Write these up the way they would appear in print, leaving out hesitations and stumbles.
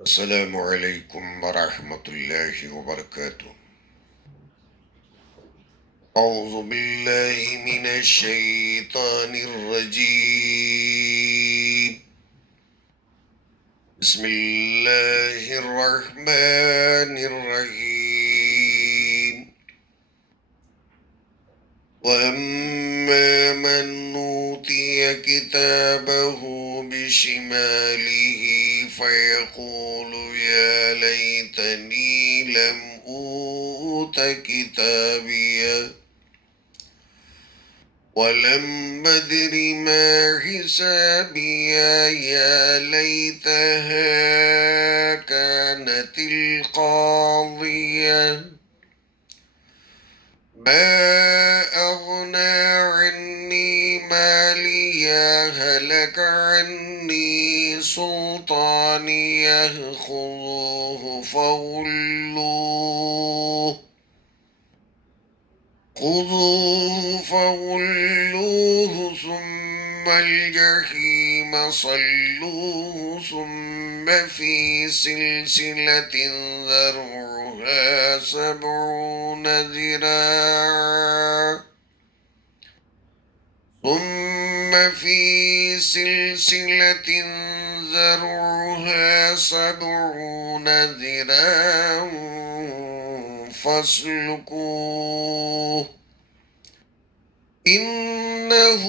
السلام علیکم ورحمۃ اللہ وبرکاتہ۔ اعوذ باللہ من الشیطان الرجیم، بسم اللہ الرحمن الرحیم۔ وَأَمَّا مَنْ أُوتِيَ كِتَابَهُ بِشِمَالِهِ فَيَقُولُ يَا لَيْتَنِي لَمْ أُوتَ كِتَابِيَهْ وَلَمْ أَدْرِ مَا حِسَابِيَهْ يَا لَيْتَهَا كَانَتِ الْقَاضِيَةَ مَا أَغْنَى عَنِّي مَالِيَهْ هَلَكَ عَنِّي سُلْطَانِيَهْ خُذُوهُ فَغُلُّوهُ ثُمَّ الْجَحِيمَ صَلُّوهُ ثُمَّ فِي سِلْسِلَةٍ ذَرْعُهَا 70 ذِرَاعًا ثُمَّ فِي سِلْسِلَةٍ ذَرْعُهَا 70 ذِرَاعًا فَاسْلُكُوهُ إِنَّهُ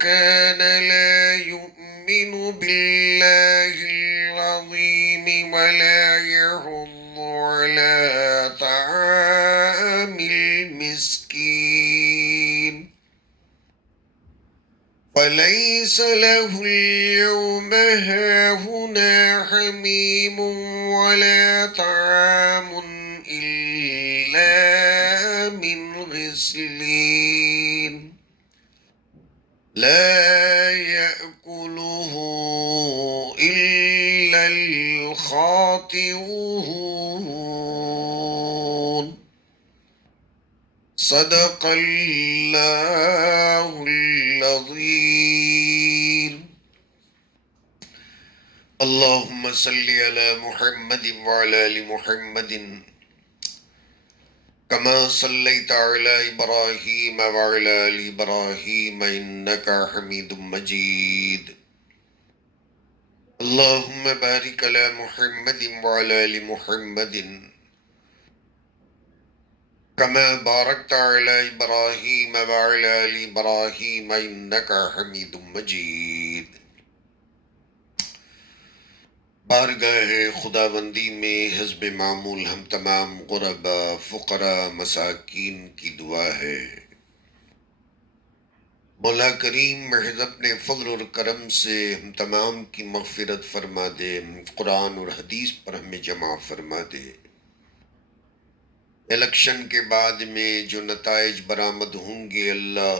كَانَ لَا يُؤْمِنُ بِاللَّهِ الْعَظِيمِ وَلَا يَحُضُّ عَلَى طَعَامِ الْمِسْكِينِ فَلَيْسَ لَهُ الْيَوْمَ هَاهُنَا حَمِيمٌ وَلَا طَعَامٌ إِلَّا مِنْ غِسْلِينٍ لَا يَأْكُلُهُ إِلَّا الْخَاطِئُونَ۔ صدق اللہ العظیم۔ اللہم صلی علی محمد وعلی آل محمد کما صلیت علی ابراہیم وعلی آل ابراہیم انک حمید مجید۔ اللہم بارک علی محمد وعلی آل محمد کما بارکت علی ابراہیم وعلی آل ابراہیم انک حمید مجید۔ بارگاہ خداوندی میں حسب معمول ہم تمام غربا، فقراء، مساکین کی دعا ہے، مولا کریم محض اپنے فضل اور کرم سے ہم تمام کی مغفرت فرما دے، قرآن اور حدیث پر ہمیں جمع فرما دے۔ الیکشن کے بعد میں جو نتائج برآمد ہوں گے، اللہ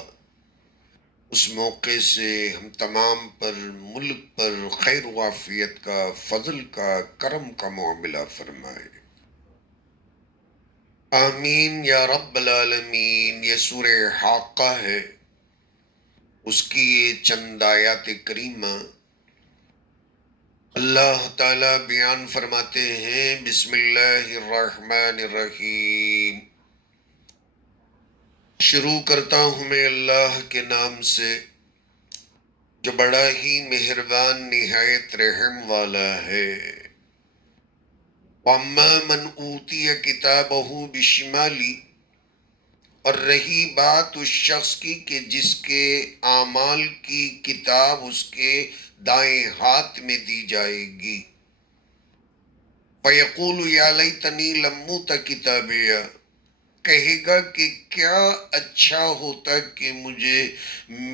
اس موقع سے ہم تمام پر، ملک پر خیر و عافیت کا، فضل کا، کرم کا معاملہ فرمائے۔ آمین یا رب العالمین۔ یہ سورہ حاقہ ہے، اس کی یہ چند آیات کریمہ اللہ تعالیٰ بیان فرماتے ہیں، بسم اللہ الرحمن الرحیم۔ شروع کرتا ہوں میں اللہ کے نام سے جو بڑا ہی مہربان، نہایت رحم والا ہے۔ وَأَمَّا مَنْ أُوتِيَ كِتَابَهُ بِشِمَالِهِ، اور رہی بات اس شخص کی کہ جس کے اعمال کی کتاب اس کے دائیں ہاتھ میں دی جائے گی۔ فَيَقُولُ يَا لَيْتَنِي لَمْ أُوتَ كِتَابِيَهْ، کہے گا کہ کیا اچھا ہوتا کہ مجھے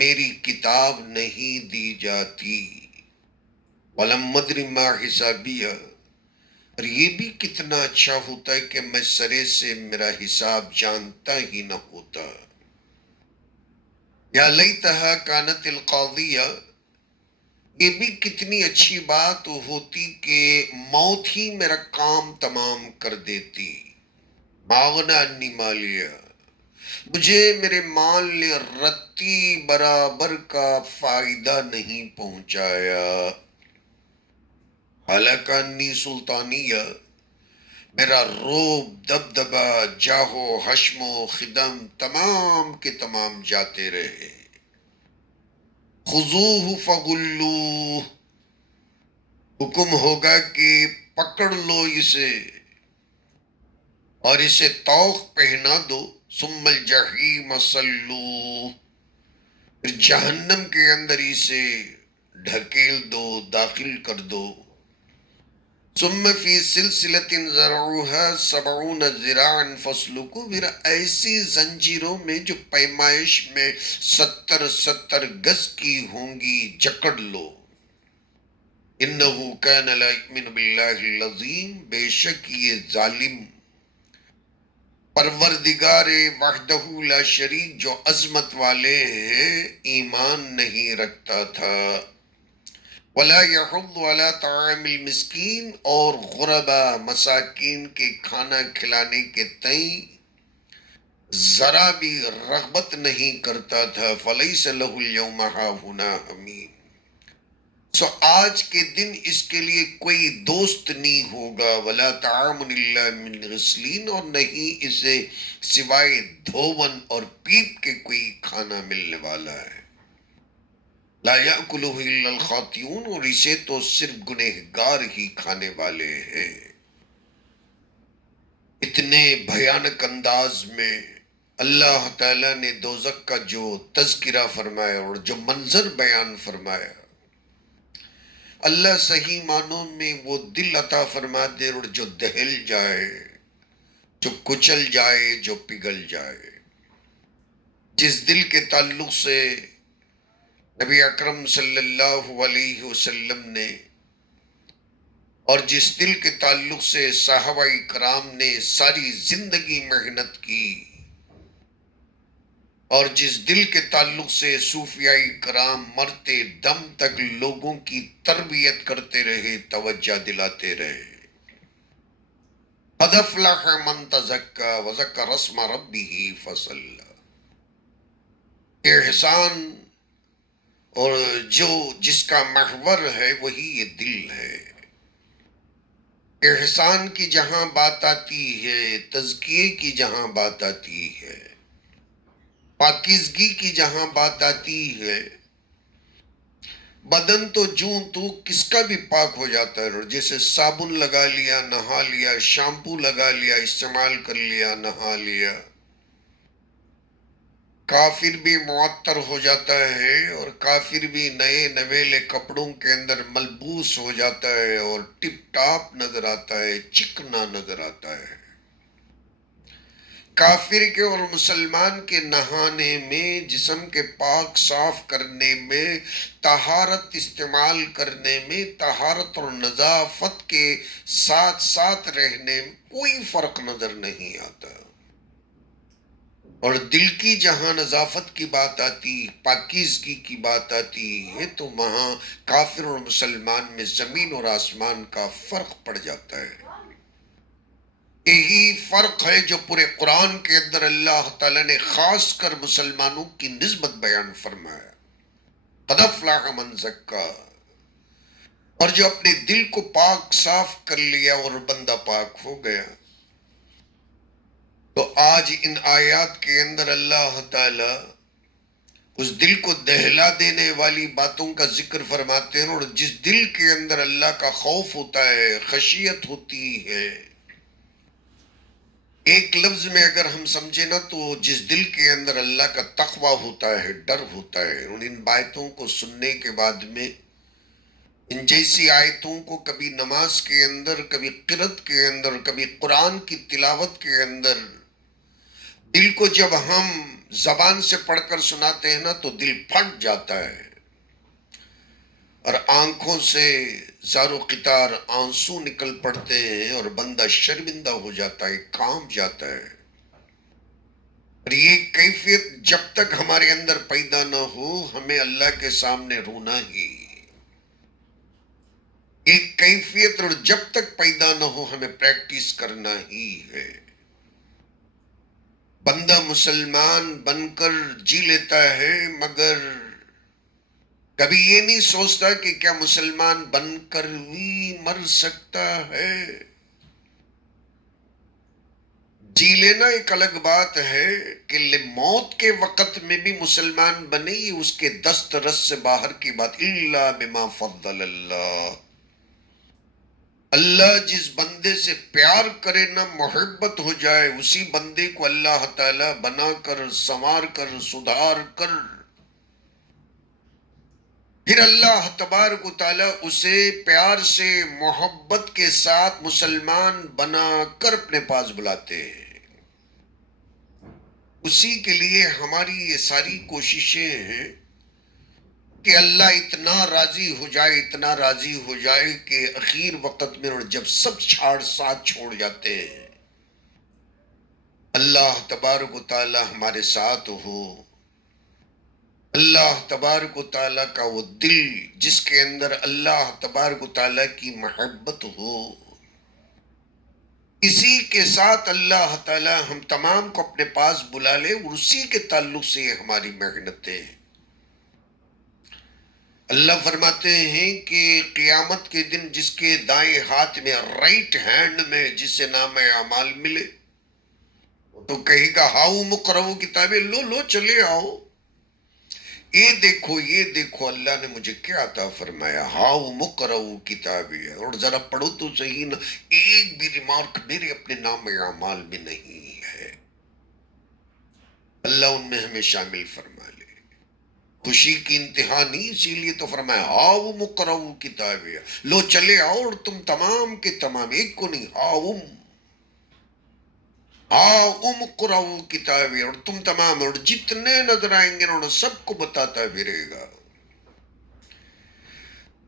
میری کتاب نہیں دی جاتی۔ وَلَمْ أَدْرِ مَا حِسَابِيَهْ، اور یہ بھی کتنا اچھا ہوتا ہے کہ میں سرے سے میرا حساب جانتا ہی نہ ہوتا۔ یا لیتہا کانت القاضیہ، یہ بھی کتنی اچھی بات ہوتی کہ موت ہی میرا کام تمام کر دیتی۔ ما اغنی عنی مالیہ، مجھے میرے مال نے رتی برابر کا فائدہ نہیں پہنچایا۔ حلقانی سلطانیہ، میرا روب دبدبا جاہو حشم و خدم تمام کے تمام جاتے رہے. خذوہ فغلوہ، حکم ہوگا کہ پکڑ لو اسے اور اسے طوق پہنا دو. ثم الجحیم صلوہ، پھر جہنم کے اندر اسے ڈھکیل دو، داخل کر دو. ثم فی سلسلۃ ذرعها 70 ذراعا فاسلکوہ، پھر ایسی زنجیروں میں جو پیمائش میں 70 گز کی ہوں گی جکڑ لو. انہو کان لا یؤمن باللہ العظیم، بے شک یہ ظالم پروردگار وحدہ لا شریک جو عظمت والے ہیں ایمان نہیں رکھتا تھا. ولا یحض علی طعام المسکین، اور غربا مساکین کے کھانا کھلانے کے تئیں ذرا بھی رغبت نہیں کرتا تھا. فلیس لہ اليوم ہاہنا حمیم، سو آج کے دن اس کے لیے کوئی دوست نہیں ہوگا. ولا طعام الا من غسلین، اور نہیں اسے سوائے دھون اور پیپ کے کوئی کھانا ملنے والا ہے. لا یأکلہ الا الخاطئون، اور اسے تو صرف گنہگار ہی کھانے والے ہیں. اتنے بھیانک انداز میں اللہ تعالیٰ نے دوزخ کا جو تذکرہ فرمایا اور جو منظر بیان فرمایا، اللہ صحیح معنوں میں وہ دل عطا فرما دے اور جو دہل جائے، جو کچل جائے، جو پگھل جائے. جس دل کے تعلق سے نبی اکرم صلی اللہ علیہ وسلم نے، اور جس دل کے تعلق سے صحابہ کرام نے ساری زندگی محنت کی، اور جس دل کے تعلق سے صوفیاء کرام مرتے دم تک لوگوں کی تربیت کرتے رہے، توجہ دلاتے رہے. قد افلح من تزکا وذکر اسم ربہ فصلی، احسان اور جو جس کا محور ہے وہی یہ دل ہے. احسان کی جہاں بات آتی ہے، تزکیے کی جہاں بات آتی ہے، پاکیزگی کی جہاں بات آتی ہے، بدن تو جوں تو کس کا بھی پاک ہو جاتا ہے. جیسے صابن لگا لیا، نہا لیا، شیمپو لگا لیا، استعمال کر لیا، نہا لیا. کافر بھی معطر ہو جاتا ہے، اور کافر بھی نئے نویلے کپڑوں کے اندر ملبوس ہو جاتا ہے اور ٹپ ٹاپ نظر آتا ہے، چکنا نظر آتا ہے. کافر کے اور مسلمان کے نہانے میں، جسم کے پاک صاف کرنے میں، طہارت استعمال کرنے میں، طہارت اور نظافت کے ساتھ ساتھ رہنے میں کوئی فرق نظر نہیں آتا. اور دل کی جہاں نظافت کی بات آتی، پاکیزگی کی بات آتی ہے، تو وہاں کافر اور مسلمان میں زمین اور آسمان کا فرق پڑ جاتا ہے. یہی فرق ہے جو پورے قرآن کے اندر اللہ تعالیٰ نے خاص کر مسلمانوں کی نسبت بیان فرمایا. قد افلح من زکا، اور جو اپنے دل کو پاک صاف کر لیا اور بندہ پاک ہو گیا. تو آج ان آیات کے اندر اللہ تعالیٰ اس دل کو دہلا دینے والی باتوں کا ذکر فرماتے ہیں. اور جس دل کے اندر اللہ کا خوف ہوتا ہے، خشیت ہوتی ہے، ایک لفظ میں اگر ہم سمجھے نا تو جس دل کے اندر اللہ کا تقوی ہوتا ہے، ڈر ہوتا ہے. ان باتوں کو سننے کے بعد میں ان جیسی آیتوں کو کبھی نماز کے اندر، کبھی قرات کے اندر، کبھی قرآن کی تلاوت کے اندر، دل کو جب ہم زبان سے پڑھ کر سناتے ہیں نا تو دل پھٹ جاتا ہے، اور آنکھوں سے زار و قطار آنسو نکل پڑتے ہیں، اور بندہ شرمندہ ہو جاتا ہے، کانپ جاتا ہے. اور یہ کیفیت جب تک ہمارے اندر پیدا نہ ہو، ہمیں اللہ کے سامنے رونا ہی. ایک کیفیت اور جب تک پیدا نہ ہو، ہمیں پریکٹس کرنا ہی ہے. بندہ مسلمان بن کر جی لیتا ہے، مگر کبھی یہ نہیں سوچتا کہ کیا مسلمان بن کر بھی مر سکتا ہے؟ جی لینا ایک الگ بات ہے، کہ موت کے وقت میں بھی مسلمان بنے، یہ اس کے دست رس سے باہر کی بات۔ الا بما فضل اللہ، اللہ جس بندے سے پیار کرے نہ محبت ہو جائے، اسی بندے کو اللہ تعالی بنا کر، سنوار کر، سدھار کر، پھر اللہ تبارک و تعالی اسے پیار سے، محبت کے ساتھ مسلمان بنا کر اپنے پاس بلاتے ہیں۔ اسی کے لیے ہماری یہ ساری کوششیں ہیں کہ اللہ اتنا راضی ہو جائے، اتنا راضی ہو جائے کہ اخیر وقت میں، اور جب سب ساتھ چھوڑ جاتے ہیں، اللہ تبارک و تعالی ہمارے ساتھ ہو۔ اللہ تبارک و تعالی کا وہ دل جس کے اندر اللہ تبارک و تعالی کی محبت ہو، اسی کے ساتھ اللہ تعالی ہم تمام کو اپنے پاس بلا لے، اور اسی کے تعلق سے یہ ہماری محنتیں ہیں۔ اللہ فرماتے ہیں کہ قیامت کے دن جس کے دائیں ہاتھ میں، رائٹ ہینڈ میں، جسے نام اعمال ملے، تو کہے گا ہاؤ مقرؤ کتابیں، لو لو چلے آؤ، یہ دیکھو یہ دیکھو اللہ نے مجھے کیا عطا فرمایا، ہاؤ مقرؤ کتابیں، اور ذرا پڑھو تو صحیح نا، ایک بھی ریمارک میرے اپنے نام اعمال میں نہیں ہے۔ اللہ ان میں ہمیں شامل فرما لے۔ خوشی کی انتہا نہیں، اسی لیے تو فرمایا ہاؤ مقرؤ کتابیں، لو چلے آؤ، اور تم تمام کے تمام، ایک کو نہیں، ہاؤم قرؤ کتابیں، اور تم تمام، اور جتنے نظر آئیں گے انہوں سب کو بتاتا پھرے گا۔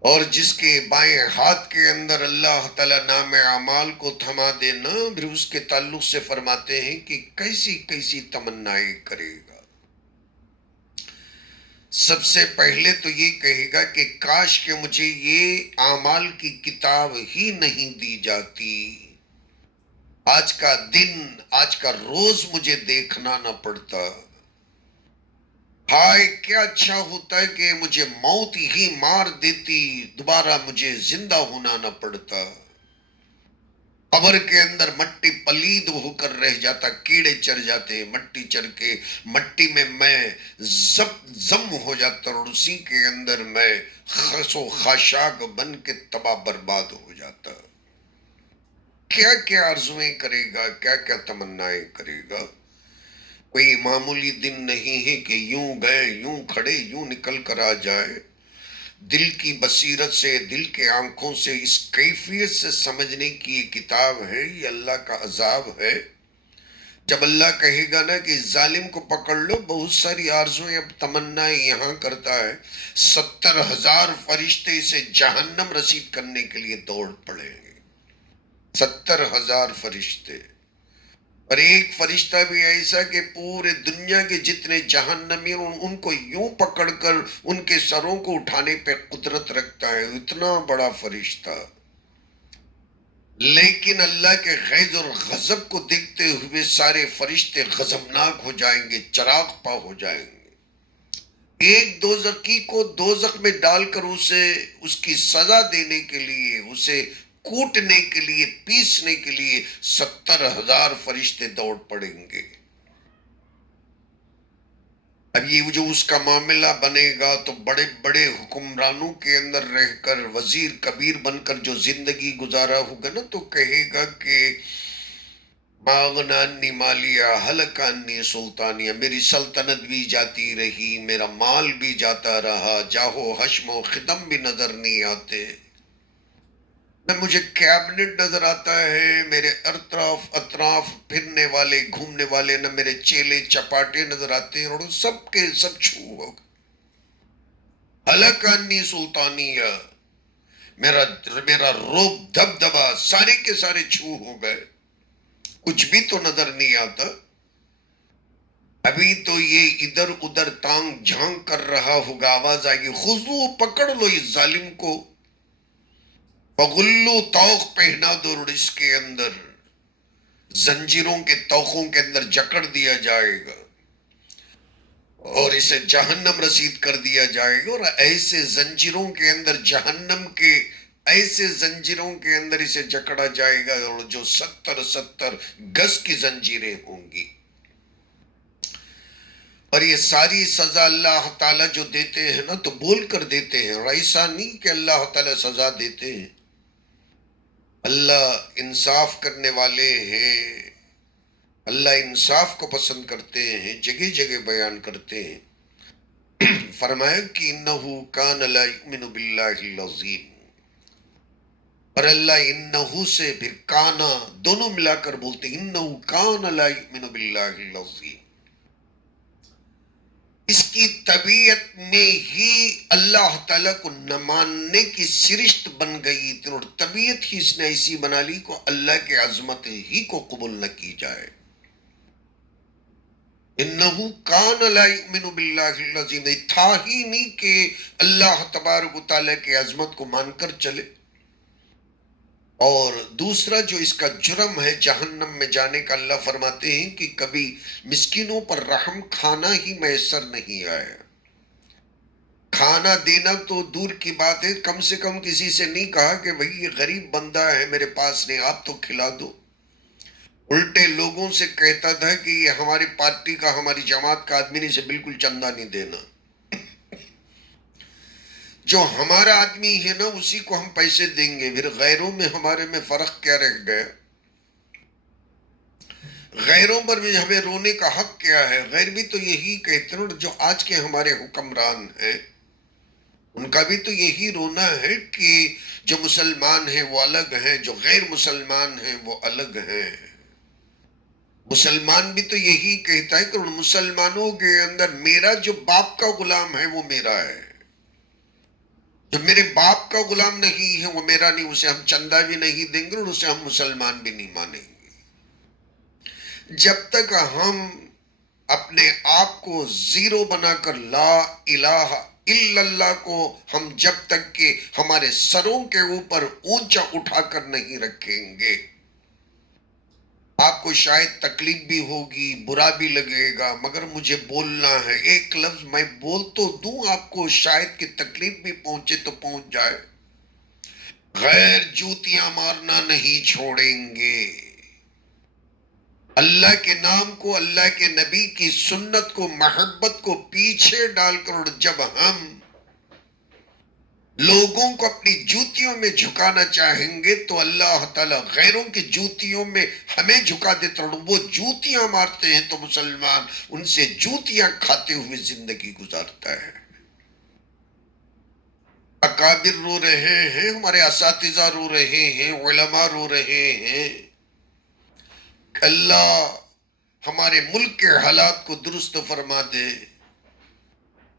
اور جس کے بائیں ہاتھ کے اندر اللہ تعالیٰ نام اعمال کو تھما دینا، پھر اس کے تعلق سے فرماتے ہیں کہ کیسی کیسی تمنائیں کرے گا۔ سب سے پہلے تو یہ کہے گا کہ کاش کہ مجھے یہ اعمال کی کتاب ہی نہیں دی جاتی، آج کا دن، آج کا روز مجھے دیکھنا نہ پڑتا، ہائے کیا اچھا ہوتا ہے کہ مجھے موت ہی مار دیتی، دوبارہ مجھے زندہ ہونا نہ پڑتا، قبر کے اندر مٹی پلید ہو کر رہ جاتا، کیڑے چر جاتے، مٹی چر کے مٹی میں زم ہو جاتا، اور اسی کے اندر میں خس و خاشاک بن کے تباہ برباد ہو جاتا۔ کیا کیا آرزویں کرے گا، کیا کیا تمنائیں کرے گا۔ کوئی معمولی دن نہیں ہے کہ یوں گئے یوں کھڑے یوں نکل کر آ جائے۔ دل کی بصیرت سے، دل کے آنکھوں سے اس کیفیت سے سمجھنے کی یہ کتاب ہے، یہ اللہ کا عذاب ہے۔ جب اللہ کہے گا نا کہ ظالم کو پکڑ لو، بہت ساری آرزویں اب تمنائیں یہاں کرتا ہے، 70,000 فرشتے اسے جہنم رسید کرنے کے لیے دوڑ پڑیں گے، 70,000 فرشتے، اور ایک فرشتہ بھی ایسا کہ پورے دنیا کے جتنے جہنمی ان کو یوں پکڑ کر ان کے سروں کو اٹھانے پہ قدرت رکھتا ہے، اتنا بڑا فرشتہ۔ لیکن اللہ کے غیظ اور غضب کو دیکھتے ہوئے سارے فرشتے غضبناک ہو جائیں گے، چراغ پا ہو جائیں گے۔ ایک دوزخی کو دوزخ میں ڈال کر اسے اس کی سزا دینے کے لیے، اسے کوٹنے کے لیے، پیسنے کے لیے 70,000 فرشتے دوڑ پڑیں گے۔ اب یہ جو اس کا معاملہ بنے گا تو بڑے بڑے حکمرانوں کے اندر رہ کر، وزیر کبیر بن کر جو زندگی گزارا ہوگا نا، تو کہے گا کہ ماغنانی مالیہ ہلکانی سلطانیہ، میری سلطنت بھی جاتی رہی، میرا مال بھی جاتا رہا، جاہو حشم و خدم بھی نظر نہیں آتے، نہ مجھے کیبنٹ نظر آتا ہے، میرے اطراف پھرنے والے گھومنے والے، نہ میرے چیلے چپاٹے نظر آتے ہیں، اور سب کے سب چھو ہو گئے۔ ہلاکانی سلطانیہ، میرا روب دبدبا سارے کے سارے چھو ہو گئے، کچھ بھی تو نظر نہیں آتا۔ ابھی تو یہ ادھر ادھر تانگ جھانک کر رہا ہوگا، آواز آئے گی خذو، پکڑ لو اس ظالم کو، فغلو، توق پہنا دو، اور اس کے اندر زنجیروں کے توقوں کے اندر جکڑ دیا جائے گا۔ اور اسے جہنم رسید کر دیا جائے گا، اور ایسے زنجیروں کے اندر، جہنم کے ایسے زنجیروں کے اندر اسے جکڑا جائے گا، اور جو 70 گز کی زنجیریں ہوں گی۔ اور یہ ساری سزا اللہ تعالیٰ جو دیتے ہیں نا تو بول کر دیتے ہیں، اور ایسا نہیں کہ اللہ تعالیٰ سزا دیتے ہیں، اللہ انصاف کرنے والے ہیں، اللہ انصاف کو پسند کرتے ہیں، جگہ جگہ بیان کرتے ہیں۔ فرمایا کہ انہو کان لا یؤمن باللہ العظیم، اور اللہ انہو سے پھر کانا دونوں ملا کر بولتے ہیں، انہو کان لا یؤمن باللہ العظیم، اس کی طبیعت میں ہی اللہ تعالیٰ کو نہ ماننے کی سرشت بن گئی تھی، اور طبیعت ہی اس نے ایسی بنا لی کو اللہ کے عظمت ہی کو قبول نہ کی جائے۔ انہو کان لا یؤمن باللہ العظیم، تھا ہی نہیں کہ اللہ تبارک و تعالیٰ کے عظمت کو مان کر چلے۔ اور دوسرا جو اس کا جرم ہے جہنم میں جانے کا، اللہ فرماتے ہیں کہ کبھی مسکینوں پر رحم کھانا ہی میسر نہیں آیا۔ کھانا دینا تو دور کی بات ہے، کم سے کم کسی سے نہیں کہا کہ بھئی یہ غریب بندہ ہے میرے پاس نہیں، آپ تو کھلا دو۔ الٹے لوگوں سے کہتا تھا کہ یہ ہماری پارٹی کا، ہماری جماعت کا آدمی نہیں، سے بالکل چندہ نہیں دینا، جو ہمارا آدمی ہے نا اسی کو ہم پیسے دیں گے، پھر غیروں میں ہمارے میں فرق کیا رہ گیا؟ غیروں پر بھی ہمیں رونے کا حق کیا ہے؟ غیر بھی تو یہی کہتے ہیں، جو آج کے ہمارے حکمران ہیں ان کا بھی تو یہی رونا ہے کہ جو مسلمان ہیں وہ الگ ہیں، جو غیر مسلمان ہیں وہ الگ ہیں۔ مسلمان بھی تو یہی کہتا ہے کہ ان مسلمانوں کے اندر میرا جو باپ کا غلام ہے وہ میرا ہے، جو میرے باپ کا غلام نہیں ہے وہ میرا نہیں، اسے ہم چندہ بھی نہیں دیں گے اور اسے ہم مسلمان بھی نہیں مانیں گے۔ جب تک ہم اپنے آپ کو زیرو بنا کر لا الہ الا اللہ کو ہم جب تک کہ ہمارے سروں کے اوپر اونچا اٹھا کر نہیں رکھیں گے، آپ کو شاید تکلیف بھی ہوگی، برا بھی لگے گا، مگر مجھے بولنا ہے ایک لفظ، میں بول تو دوں آپ کو، شاید کہ تکلیف بھی پہنچے تو پہنچ جائے، غیر جوتیاں مارنا نہیں چھوڑیں گے۔ اللہ کے نام کو، اللہ کے نبی کی سنت کو، محبت کو پیچھے ڈال کر، اور جب ہم لوگوں کو اپنی جوتیوں میں جھکانا چاہیں گے تو اللہ تعالیٰ غیروں کی جوتیوں میں ہمیں جھکا دیتا، اور وہ جوتیاں مارتے ہیں تو مسلمان ان سے جوتیاں کھاتے ہوئے زندگی گزارتا ہے۔ اکابر رو رہے ہیں، ہمارے اساتذہ رو رہے ہیں، علماء رو رہے ہیں، اللہ ہمارے ملک کے حالات کو درست فرما دے۔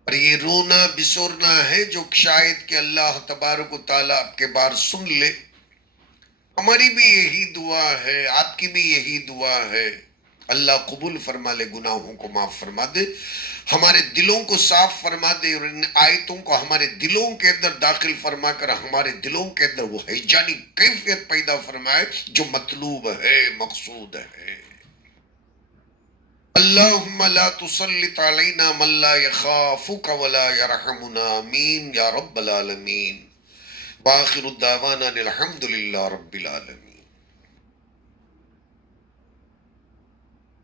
اور یہ رونا بسورنا ہے جو شاید کہ اللہ تبارک و تعالیٰ آپ کے بار سن لے۔ ہماری بھی یہی دعا ہے، آپ کی بھی یہی دعا ہے، اللہ قبول فرما لے، گناہوں کو معاف فرما دے، ہمارے دلوں کو صاف فرما دے، اور ان آیتوں کو ہمارے دلوں کے اندر داخل فرما کر ہمارے دلوں کے اندر وہ ہیجانی کیفیت پیدا فرمائے جو مطلوب ہے، مقصود ہے۔ اللہم لا تسلط علینا من لا یخافک ولا یرحمنا، آمین یا رب العالمین۔ وآخر الدعوانا الحمدللہ رب العالمین۔